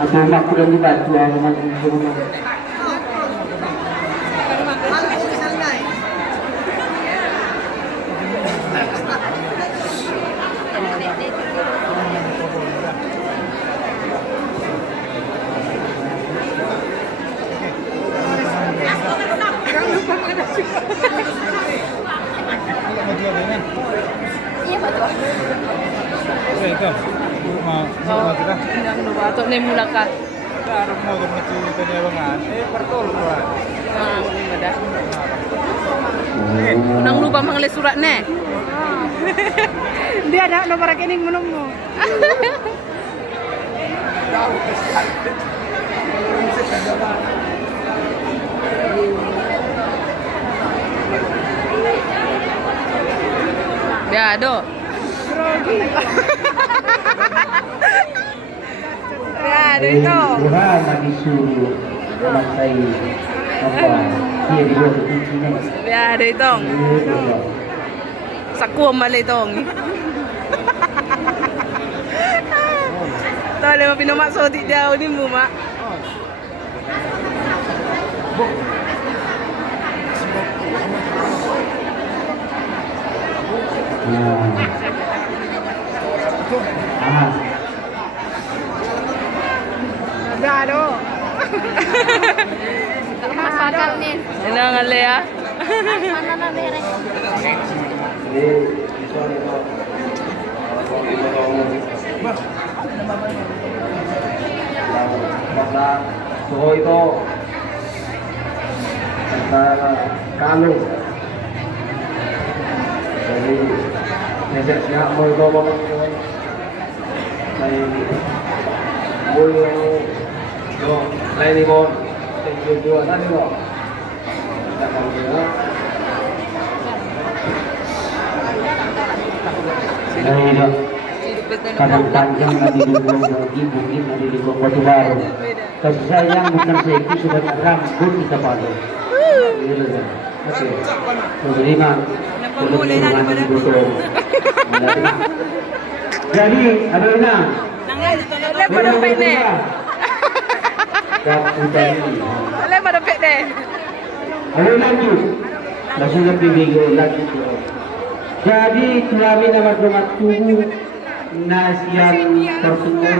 Atau mak kurang dibantu rumah rumah. Ito. Hindi ba ito na mula ka? Klaro mo kung ito niya bangan. Pertul ba? Ada. Unang lupa mga surat ne. Dia ada no para kining mo mo. Ya, do. Ya, dito. Tuhan lagi suruh orang saya apa dia di luar kunci ni. Ya, dito. Sakuam mali itong. Tole mo pinamasok di daw ni mo ma. Ah. Gado. Masakal ni. Ina nga Lea. Mana na mere. Basta suho ito sa kalo. Jadi neset niya mo ito mga may mulu yo lain ibon tujuan tadi kok tidak kalau dia kadang panjang lagi di Gunung Bagi, mungkin ada di Gunung Batu Baru. Kasih sayang bukan seki sudah rambut kita pakai. Oke. Terima. Jadi ada enam. Lepas dapat ni. Lepas dapat ni. Ada lanjut. Langsung lebih bego lanjut. Jadi kami nama rumah tubuh nasian tersebut